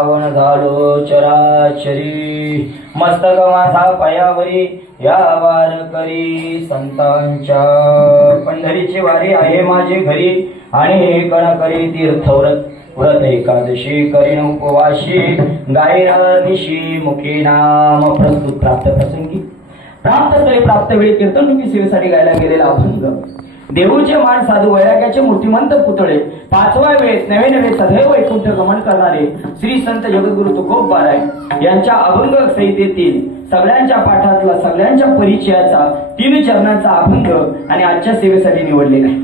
पावन झालो चराचरी, मस्तक माझा पायावरी या वारकरी संतांच्या. पंढरीची वारी आहे माझे घरी, आणि कण करी तीर्थव्रत, व्रत एकादशी करीन उपवाशी, गायन निशी मुखी नाम प्रस्तुत. प्राप्त प्रसंगी प्राप्त स्थळी प्राप्त वेळी कीर्तनरूपी सेवेसाठी गायला गेलेला अभंग. देऊचे मान साधू वैराग्याचे मूर्तिमंत पुतळे, पाचव्या वेळेस नवे नवे सदैव वैकुंठ गमन करणारे श्री संत जगद्गुरु तुकोबाराय यांच्या अभंग संहितेतील सगळ्यांच्या पाठातला सगळ्यांच्या परिचयाचा 3 चरणांचा अभंग आणि आजच्या सेवेसाठी निवडलेला आहे.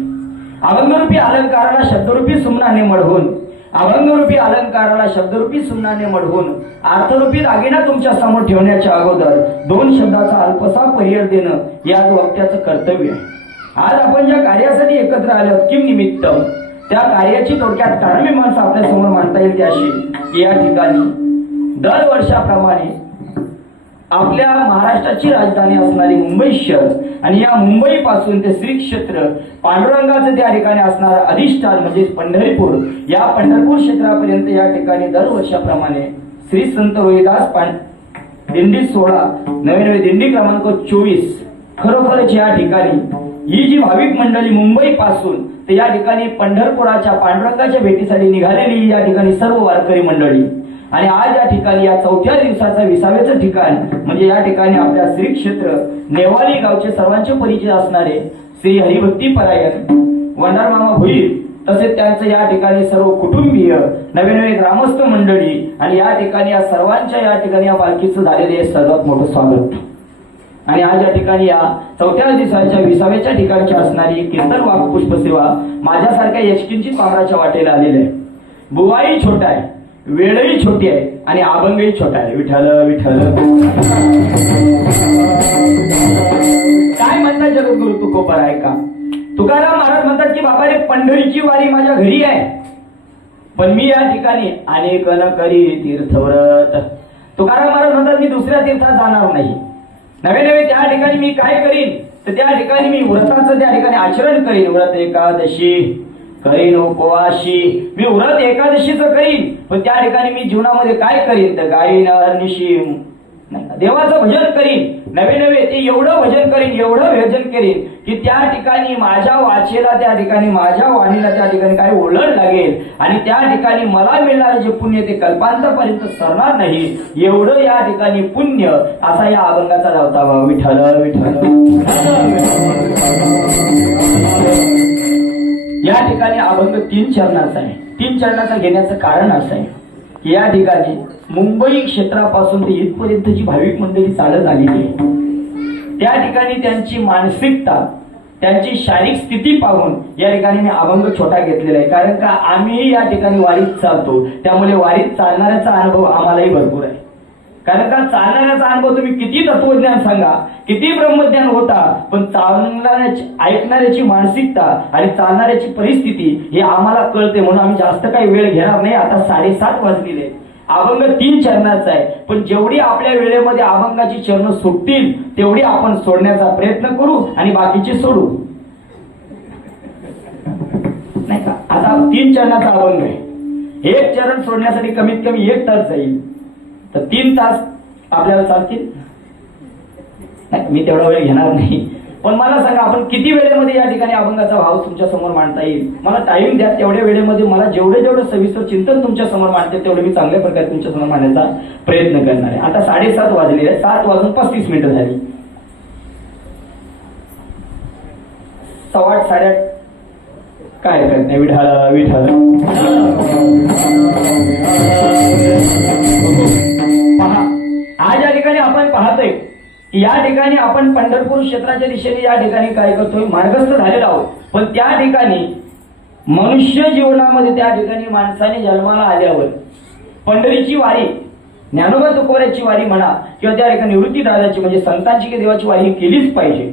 अभंगरूपी अलंकाराला शब्दरूपी सुमनाने मढवून, अभंगरूपी अलंकाराला शब्दरूपी सुमनाने मढवून अर्थरूपी दागिना तुमच्या समोर ठेवण्याच्या अगोदर 2 शब्दाचा अल्पसा पर्याय देणं याच वक्त्याचं कर्तव्य आहे. आज आपण ज्या कार्यासाठी एकत्र आलो किम निमित्त, त्या कार्याची थोडक्यात कारणमीमांसा आपल्या समोर मांडता येईल. त्याशी की या ठिकाणी दरवर्षाप्रमाणे आपल्या महाराष्ट्राची राजधानी असणारी मुंबई शहर आणि या मुंबई पासून ते श्री क्षेत्र पांडुरंगाचं त्या ठिकाणी असणारं अधिष्ठान म्हणजे पंढरपूर, या पंढरपूर क्षेत्रापर्यंत या ठिकाणी दरवर्षाप्रमाणे श्री संत रोहिदास दिंडी 16 नवे नवे दिंडी क्रमांक 24 खरोखरच या ठिकाणी ही जी भाविक मंडळी मुंबई पासून ते या ठिकाणी पंढरपुराच्या पांडुरंगाच्या भेटीसाठी निघालेली या ठिकाणी सर्व वारकरी मंडळी, आणि आज या ठिकाणी या 4थ्या दिवसाचा 20वेचं ठिकाण म्हणजे या ठिकाणी आपल्या श्री क्षेत्र नेवाली गावचे सर्वांचे परिचय असणारे श्री हरिभक्ती परायण वंडार मामा भोईर, तसेच त्यांचं या ठिकाणी सर्व कुटुंबीय नवे नवे ग्रामस्थ मंडळी, आणि या ठिकाणी या सर्वांच्या या ठिकाणी या पालखीचं झालेले सर्वात मोठं स्वागत. आणि आज या ठिकाणी या 4थ्या दिवसाच्या 20वेच्या ठिकाणची असणारी कीर्तन वाक पुष्पसेवा माझ्यासारख्या यशकिंचित पामराच्या वाटेला आलेली आहे. बुवाई छोटा आहे, वेळही छोटी आहे आणि अभंगही छोटा आहे. विठ्ठल विठ्ठल काय म्हणतात जगद्गुरु तुकोबाराय का? तुकाराम महाराज म्हणतात की बाबा रे, पंढरीची वारी माझ्या घरी आहे, पण मी या ठिकाणी अनेक न करी तीर्थव्रत. तुकाराम महाराज म्हणतात मी दुसऱ्या तीर्थात जाणार नाही. नवे नवे त्या ठिकाणी मी काय करीन, तर त्या ठिकाणी मी व्रताचं त्या ठिकाणी आचरण करीन. व्रत एकादशी करीन उपवाशी, मी व्रत एकादशीचं करीन, पण त्या ठिकाणी मी जीवनामध्ये काय करीन, तर गायीन अहर्निशी देवाचं भजन करीन. नवे नवे ते एवढं भजन करीन, एवढं भजन करीन की त्या ठिकाणी माझ्या वाचेला, त्या ठिकाणी माझ्या वाणीला त्या ठिकाणी काय ओळख लागेल, आणि त्या ठिकाणी मला मिळणारे जे पुण्य ते कल्पांतापर्यंत सरणार नाही. एवढं या ठिकाणी पुण्य असा या अभंगाचा धावता. विठ्ठल विठ्ठल या ठिकाणी अभंग 3 चरणाचा आहे. 3 चरणाचा घेण्याचं कारण असं आहे की या ठिकाणी मुंबई क्षेत्रापासून ते इथपर्यंतची भाविक मंडळी चालत आलेली आहे. त्या ठिकाणी त्यांची मानसिकता, त्यांची शारीरिक स्थिती पाहून या ठिकाणी मी अभंग छोटा घेतलेला आहे. कारण का आम्ही या ठिकाणी वारीत चालतो, त्यामुळे वारीत चालणाऱ्याचा अनुभव आम्हालाही भरपूर आहे. कारण का चालणाऱ्याचा अनुभव तुम्ही किती तत्वज्ञान सांगा, किती ब्रह्मज्ञान होता, पण चालणाऱ्याची ऐकणाऱ्याची मानसिकता आणि चालणाऱ्याची परिस्थिती हे आम्हाला कळते. म्हणून आम्ही जास्त काही वेळ घेणार नाही. आता 7:30 वाजलेले. अभंग 3 चरणाचा आहे, पण जेवढी आपल्या वेळेमध्ये अभंगाची चरण सुटतील तेवढी आपण सोडण्याचा प्रयत्न करू आणि बाकीचे सोडू, नाही का? आता 3 चरणाचा अभंग आहे. 1 चरण सोडण्यासाठी कमीत कमी 1 तास जाईल, तर 3 तास आपल्याला चालतील. मी तेवढा वेळ घेणार नाही, पण मला सांगा आपण किती वेळेमध्ये या ठिकाणी अभंगाचा भाव तुमच्या समोर मांडता येईल. मला टाइम द्या, तेवढ्या वेळेमध्ये मला जेवढे सविस्तर चिंतन तुमच्या समोर मांडते तेवढे मी चांगल्या प्रकारे तुमच्या समोर मांडण्याचा प्रयत्न करणार आहे. आता 7:30 वाजलेले आहे, 7:35 झाली. 7:15 8:30 काय करत नाही. विठ्ठल विठ्ठल पहा, आज या ठिकाणी आपण पाहतोय की या ठिकाणी आपण पंढरपूर क्षेत्राच्या दिशेने या ठिकाणी काय करतोय, मार्गस्थ झालेलो आहोत. पण त्या ठिकाणी मनुष्य जीवनामध्ये त्या ठिकाणी माणसाने जन्माला आल्यावर पंढरीची वारी, ज्ञानोबा तुकोबाराची वारी म्हणा किंवा त्या ठिकाणी निवृत्ती दादाची म्हणजे संतांची की देवाची वारी केलीच पाहिजे.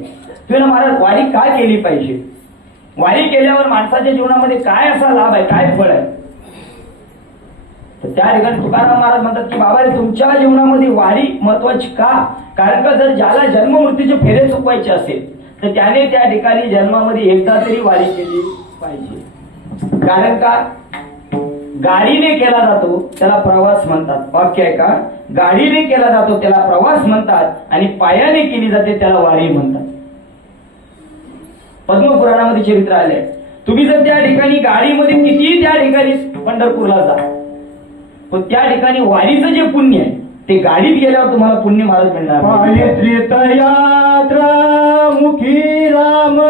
तुम्ही महाराज वारी काय केली पाहिजे, वारी केल्यावर माणसाच्या जीवनामध्ये काय असा लाभ आहे, काय फळ आहे, तर त्या ठिकाणी तुकाराम महाराज म्हणतात की बाबा रे, तुमच्या जीवनामध्ये वारी महत्वाची का? कारण का जर ज्याला जन्म मृत्यूचे फेरे चुकवायचे असेल तर त्याने त्या ठिकाणी जन्मामध्ये एकदा तरी वारी केली पाहिजे. कारण का गाडीने केला जातो त्याला प्रवास म्हणतात. वाक्य आहे का? गाडीने केला जातो त्याला प्रवास म्हणतात आणि पायाने केली जाते त्याला वारी म्हणतात. पद्मपुराणामध्ये चरित्र आले. तुम्ही जर त्या ठिकाणी गाडीमध्ये कितीही त्या ठिकाणी पंढरपूरला जा, पण त्या ठिकाणी वारीचं जे पुण्य आहे ते गाडीत गेल्यावर तुम्हाला पुण्य महाराज मिळणार. यात्रा मुखी राम